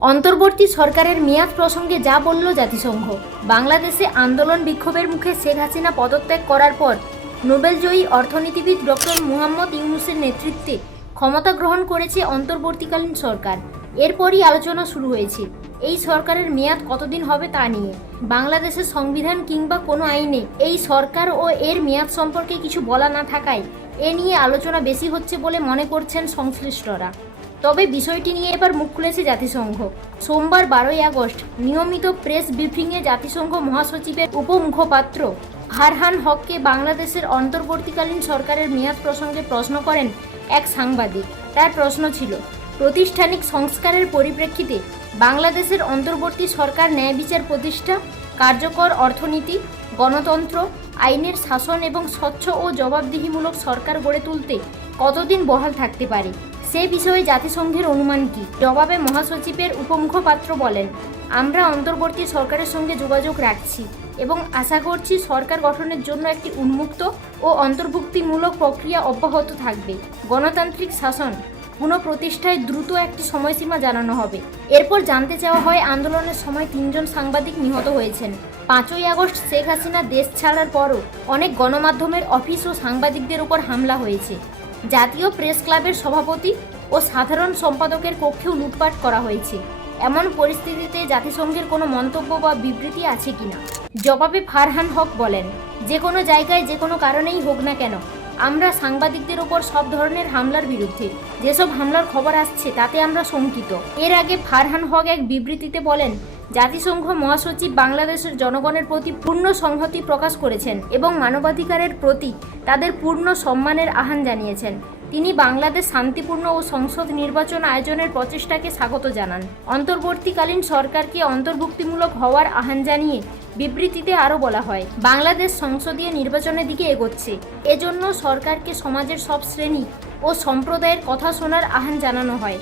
অন্তর্বর্তী সরকারের মেয়াদ প্রসঙ্গে যা বলল জাতিসংঘ। বাংলাদেশে আন্দোলন বিক্ষোভের মুখে শেখ হাসিনা পদত্যাগ করার পর নোবেলজয়ী অর্থনীতিবিদ ডক্টর মুহাম্মদ ইউনূসের নেতৃত্বে ক্ষমতা গ্রহণ করেছে অন্তর্বর্তীকালীন সরকার। এরপরই আলোচনা শুরু হয়েছে এই সরকারের মেয়াদ কতদিন হবে তা নিয়ে। বাংলাদেশের সংবিধান কিংবা কোনো আইনে এই সরকার ও এর মেয়াদ সম্পর্কে কিছু বলা না থাকায় এ নিয়ে আলোচনা বেশি হচ্ছে বলে মনে করছেন সংশ্লিষ্টরা। তবে বিষয়টি নিয়ে এবার মুখ খুলেছে জাতিসংঘ। সোমবার 12ই আগস্ট নিয়মিত প্রেস ব্রিফিংয়ে জাতিসংঘ মহাসচিবের উপমুখপাত্র ফারহান হককে বাংলাদেশের অন্তর্বর্তীকালীন সরকারের মেয়াদ প্রসঙ্গে প্রশ্ন করেন এক সাংবাদিক। তার প্রশ্ন ছিল, প্রাতিষ্ঠানিক সংস্কারের পরিপ্রেক্ষিতে বাংলাদেশের অন্তর্বর্তী সরকার ন্যায় বিচার প্রতিষ্ঠা, কার্যকর অর্থনীতি, গণতন্ত্র, আইনের শাসন এবং স্বচ্ছ ও জবাবদিহিমূলক সরকার গড়ে তুলতে কতদিন বহাল থাকতে পারে, সে বিষয়ে জাতিসংঘের অনুমান কী? জবাবে মহাসচিবের উপমুখপাত্র বলেন, আমরা অন্তর্বর্তী সরকারের সঙ্গে যোগাযোগ রাখছি এবং আশা করছি সরকার গঠনের জন্য একটি উন্মুক্ত ও অন্তর্ভুক্তিমূলক প্রক্রিয়া অব্যাহত থাকবে। গণতান্ত্রিক শাসন পুনঃপ্রতিষ্ঠায় দ্রুত একটি সময়সীমা জানানো হবে। এরপর জানতে চাওয়া হয়, আন্দোলনের সময় 3জন সাংবাদিক নিহত হয়েছেন। 5ই আগস্ট শেখ হাসিনা দেশ ছাড়ার পরও অনেক গণমাধ্যমের অফিস ও সাংবাদিকদের উপর হামলা হয়েছে। জাতীয় প্রেস ক্লাবের সভাপতি ও সাধারণ সম্পাদকের কক্ষেও লুটপাট করা হয়েছে। এমন পরিস্থিতিতে জাতিসংঘের কোনো মন্তব্য বা বিবৃতি আছে কিনা? জবাবে ফারহান হক বলেন, যে কোনো জায়গায় যে কোনো কারণেই হোক না কেন আমরা সাংবাদিকদের ওপর সব ধরনের হামলার বিরুদ্ধে। যেসব হামলার খবর আসছে তাতে আমরা শঙ্কিত। এর আগে ফারহান হক এক বিবৃতিতে বলেন, জাতিসংঘ মহাসচিব বাংলাদেশের জনগণের প্রতি পূর্ণ সংহতি প্রকাশ করেছেন এবং মানবাধিকারের প্রতি তাদের পূর্ণ সম্মানের আহ্বান জানিয়েছেন। তিনি বাংলাদেশ শান্তিপূর্ণ ও সংসদ নির্বাচন আয়োজনের প্রচেষ্টাকে স্বাগত জানান। অন্তর্বর্তীকালীন সরকারকে অন্তর্ভুক্তিমূলক হওয়ার আহ্বান জানিয়ে বিবৃতিতে আরও বলা হয়, বাংলাদেশ সংসদীয় নির্বাচনের দিকে এগোচ্ছে। এজন্য সরকারকে সমাজের সব শ্রেণী ও সম্প্রদায়ের কথা শোনার আহ্বান জানানো হয়।